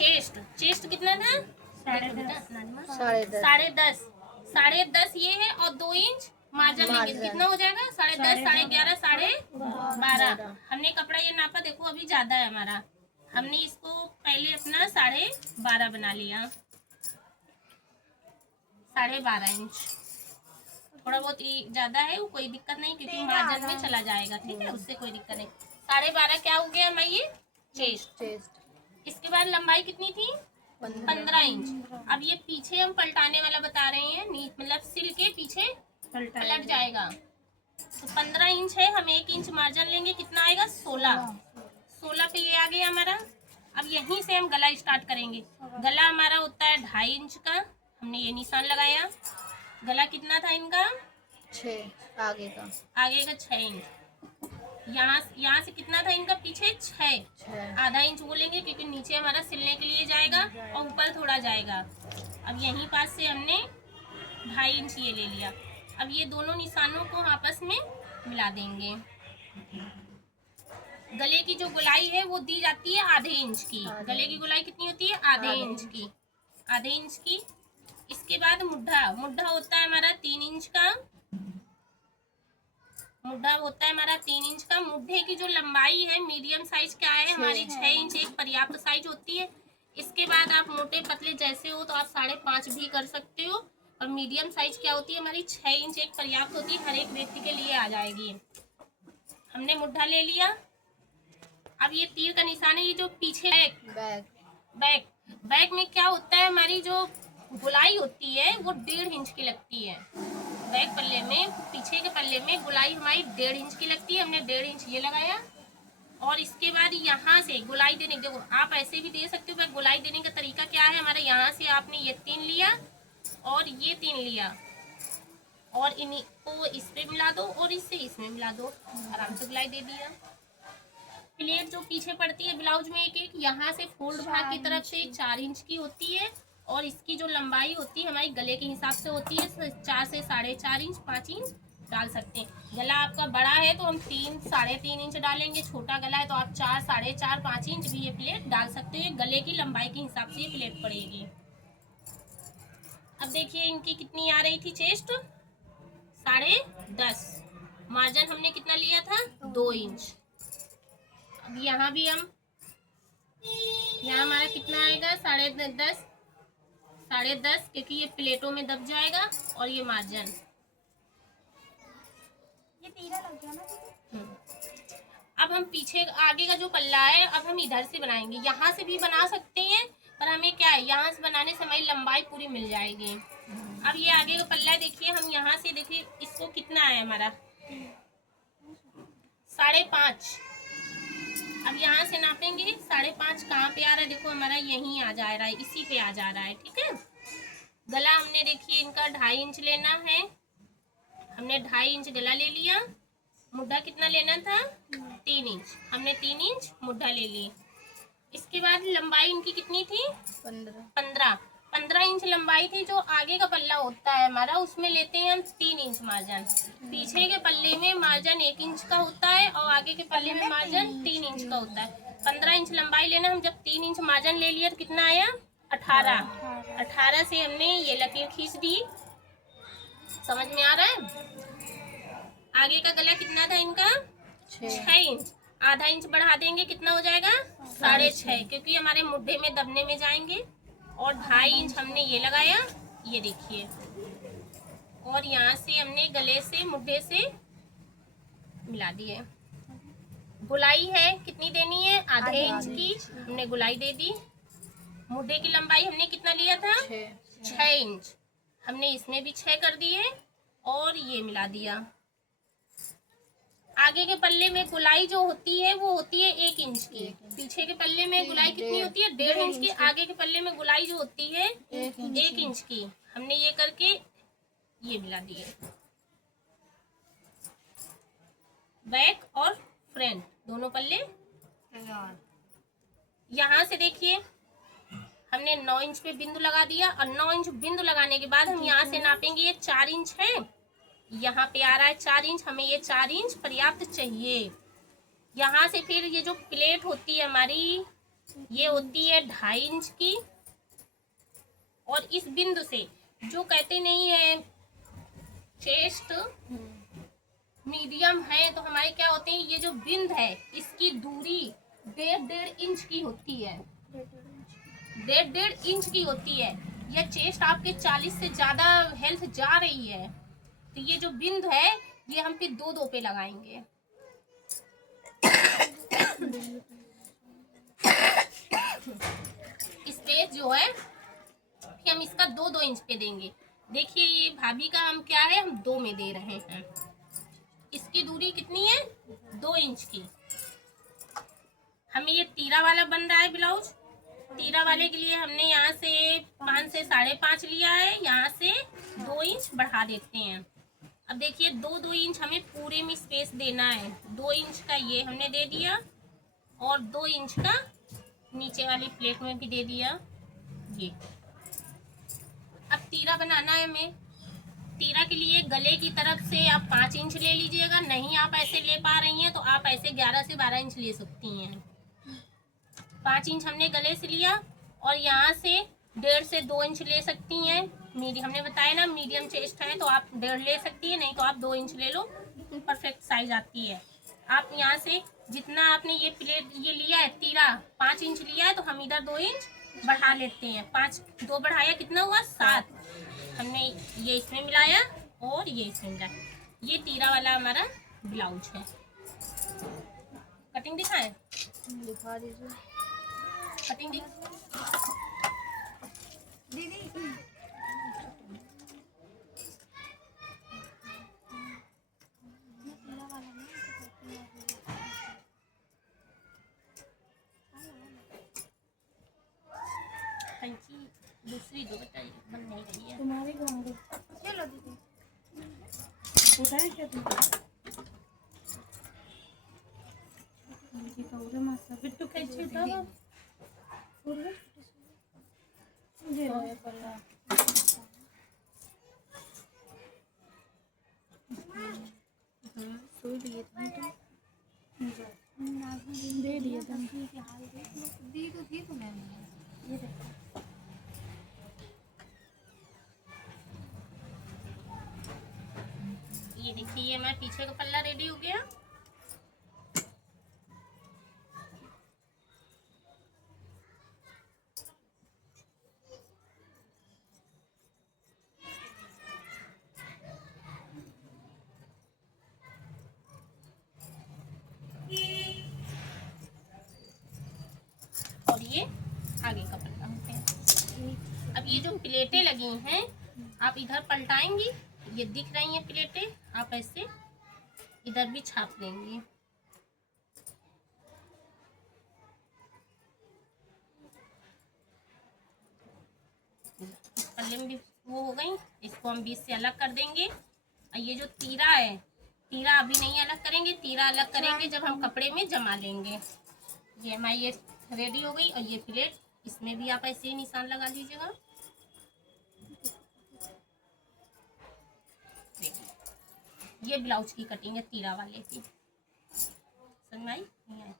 Chest, chest कितना था? 10.5। 10.5। 10.5 ये है और 2 इंच मार्जिन लेंगे, कितना हो जाएगा? 10.5, 11.5, 12.5। हमने कपड़ा ये नापा, देखो अभी ज्यादा है हमारा, हमने इसको पहले अपना 12.5 बना लिया। 12.5 इंच थोड़ा बहुत ज्यादा है, वो कोई दिक्कत नहीं क्योंकि मार्जिन में चला जाएगा, ठीक है, उससे कोई दिक्कत नहीं। 12.5 क्या हो गया हमारा ये चेस्ट। इसके बाद लंबाई कितनी थी? 15 इंच। अब ये पीछे हम पलटाने वाला बता रहे हैं, मतलब सिल के पीछे पलट जाएगा, तो 15 इंच है, हम 1 इंच मार्जिन लेंगे, कितना आएगा? 16 पे ये आ गया हमारा। अब यहीं से हम गला स्टार्ट करेंगे। गला हमारा होता है 2.5 इंच का, हमने ये निशान लगाया। गला कितना था इनका? 6, आगे का 6 इंच। यहाँ से कितना था इनका पीछे? 6। आधा इंच बोलेंगे क्योंकि नीचे हमारा सिलने के लिए जाएगा और ऊपर थोड़ा जाएगा। अब यहीं पास से हमने 2.5 इंच ये ले लिया। अब ये दोनों निशानों को आपस में मिला देंगे। गले की जो गोलाई है वो दी जाती है आधे इंच की। गले की गोलाई कितनी होती है? आधे इंच की। आधे इंच की। इसके बाद मुड्ढा होता है हमारा 3 इंच का। मुड्ढा होता है हमारा 3 इंच का। मुड्ढे की जो लंबाई है मीडियम साइज क्या है हमारी? 6 इंच एक पर्याप्त साइज होती है। इसके बाद आप मोटे पतले जैसे हो तो आप 5.5 भी कर सकते हो, और मीडियम साइज क्या होती है हमारी? 6 इंच एक पर्याप्त होती है, हर एक व्यक्ति के लिए आ जाएगी। हमने मुड्ढा ले लिया। अब ये तीर का निशान है, ये जो पीछे बैक में क्या होता है, हमारी जो गोलाई होती है वो 1.5 इंच की लगती है। बैक पल्ले में, पीछे के पल्ले में गोलाई हमारी 1.5 इंच की लगती है। हमने 1.5 इंच ये लगाया, और इसके बाद यहाँ से गोलाई देने, देखो आप ऐसे भी दे सकते हो, पर गोलाई देने का तरीका क्या है हमारा? यहाँ से आपने ये 3 लिया और ये 3 लिया, और इन्हीं को इस पे मिला दो और इससे इसमें मिला दो, आराम से गोलाई दे दिया। प्लेट जो पीछे पड़ती है ब्लाउज में एक यहाँ से फोल्ड भाग की तरफ से 4 इंच की होती है, और इसकी जो लंबाई होती है हमारी गले के हिसाब से होती है 4 से 4.5 इंच, 5 इंच डाल सकते हैं। गला आपका बड़ा है तो हम 3, 3.5 इंच डालेंगे। छोटा गला है तो आप 4, 4.5, 5 इंच भी ये प्लेट डाल सकते हैं। गले की लंबाई के हिसाब से ये प्लेट पड़ेगी। अब देखिए इनकी कितनी आ रही थी चेस्ट? 10.5। मार्जिन हमने कितना लिया था? 2 इंच। अब यहाँ भी हम, यहाँ हमारा कितना आएगा? 10.5, 10.5, क्योंकि ये प्लेटों में दब जाएगा, और ये मार्जिन ये तीरा लग गया ना। अब हम पीछे आगे का जो पल्ला है अब हम इधर से बनाएंगे। यहाँ से भी बना सकते हैं, पर हमें क्या है, यहाँ से बनाने से हमारी लंबाई पूरी मिल जाएगी। अब ये आगे का पल्ला देखिए, हम यहाँ से देखिए इसको कितना है हमारा? 5.5। अब यहाँ से नापेंगे 5.5 कहाँ पे आ रहा है? देखो हमारा यहीं आ जा रहा है, इसी पे आ जा रहा है, ठीक है। गला हमने देखिए इनका 2.5 इंच लेना है, हमने 2.5 इंच गला ले लिया। मुड्ढा कितना लेना था? 3 इंच, हमने 3 इंच मुड्ढा ले ली। इसके बाद लंबाई इनकी कितनी थी? 15 इंच लंबाई थी। जो आगे का पल्ला होता है हमारा उसमें लेते हैं हम 3 इंच मार्जिन। पीछे के पल्ले में मार्जिन 1 इंच का होता है, और आगे के पल्ले में मार्जिन 3 इंच का होता है। 15 इंच लंबाई लेना। हम जब 3 इंच मार्जिन ले लिया तो कितना आया? 18 से हमने ये लकीर खींच दी। समझ में आ रहा है? आगे का गला कितना था इनका? 6 इंच। आधा इंच बढ़ा देंगे, कितना हो जाएगा? 6.5, क्योंकि हमारे मुड्ढे में दबने में जाएंगे। और 2.5 इंच हमने ये लगाया, ये देखिए, और यहाँ से हमने गले से मुड्ढे से मिला दिए। गुलाई है कितनी देनी है? आधे इंच की हमने गुलाई दे दी। मुड्ढे की लंबाई हमने कितना लिया था? 6 इंच। हमने इसमें भी 6 कर दिए और ये मिला दिया। आगे के पल्ले में गुलाई जो होती है वो होती है 1 इंच की। पीछे के पल्ले में गुलाई कितनी होती है? 1.5 इंच की। आगे के पल्ले में गुलाई जो होती है 1 इंच की। हमने ये करके ये मिला दिए। बैक और फ्रंट दोनों पल्ले। यहाँ से देखिए हमने 9 इंच पे बिंदु लगा दिया, और 9 इंच बिंदु लगाने के बाद हम यहाँ से नापेंगे। ये 4 इंच है, यहाँ पे आ रहा है 4 इंच। हमें ये 4 इंच पर्याप्त चाहिए। यहाँ से फिर ये जो प्लेट होती है हमारी ये होती है 2.5 इंच की। और इस बिंदु से, जो कहते नहीं है चेस्ट मीडियम है, तो हमारे क्या होते हैं, ये जो बिंद है इसकी दूरी 1.5 इंच की होती है। 1.5 इंच की होती है। या चेस्ट आपके 40 से ज्यादा हेल्थ जा रही है, तो ये जो बिंद है ये हम फिर 2-2 पे लगाएंगे। स्पेस जो है कि हम इसका 2-2 इंच पे देंगे। देखिए ये भाभी का हम क्या है, हम 2 में दे रहे हैं। इसकी दूरी कितनी है, 2 इंच की। हमें ये तीरा वाला बन रहा है ब्लाउज। तीरा वाले के लिए हमने यहाँ से 5 से 5.5 लिया है, यहाँ से 2 इंच बढ़ा देते हैं। अब देखिए 2-2 इंच हमें पूरे में स्पेस देना है। 2 इंच का ये हमने दे दिया और 2 इंच का नीचे वाली प्लेट में भी दे दिया। ये अब तीरा बनाना है हमें। तीरा के लिए गले की तरफ से आप 5 इंच ले लीजिएगा। नहीं आप ऐसे ले पा रही हैं तो आप ऐसे 11 से 12 इंच ले सकती हैं। 5 इंच हमने गले से लिया और यहाँ से 1.5 से 2 इंच ले सकती हैं। हमने बताया ना मीडियम चेस्ट है तो आप 1.5 ले सकती है, नहीं तो आप 2 इंच ले लो, परफेक्ट साइज आती है। आप यहाँ से जितना आपने ये प्लेट ये लिया है तीरा 5 इंच लिया है, तो हम इधर 2 इंच बढ़ा लेते हैं। 5 2 बढ़ाया कितना हुआ 7। हमने ये इसमें मिलाया और ये इसमें मिलाया। ये तीरा वाला हमारा ब्लाउज है। कटिंग दिखाएं, दिखा दीजिए कटिंग दिख दीदी। कैंची दूसरी दो बताइए, बन नहीं रही है। तुम्हारे होंगे, चलो दीदी उठाए क्या तुम? बिट्टू कैंची उठाओ। मुझे रोए पल्ला सुई दिए थे तुम, दे दिए तुम। दी तो थी तुम्हें, ये देखो। ये देखिए ये हमारे पीछे का पल्ला रेडी हो गया। और ये आगे का पल्ला होते हैं। अब ये जो प्लेटें लगी हैं आप इधर पलटाएंगी, ये दिख रही हैं प्लेटें, आप ऐसे इधर भी छाप देंगी। पल्ले में भी वो हो गई, इसको हम बीच से अलग कर देंगे। और ये जो तीरा है, तीरा अभी नहीं अलग करेंगे, तीरा अलग करेंगे जब हम कपड़े में जमा लेंगे। ये हमारी ये रेडी हो गई। और ये प्लेट, इसमें भी आप ऐसे ही निशान लगा लीजिएगा। ये ब्लाउज की कटिंग है तीरा वाले की, समझ में आई? नहीं आई?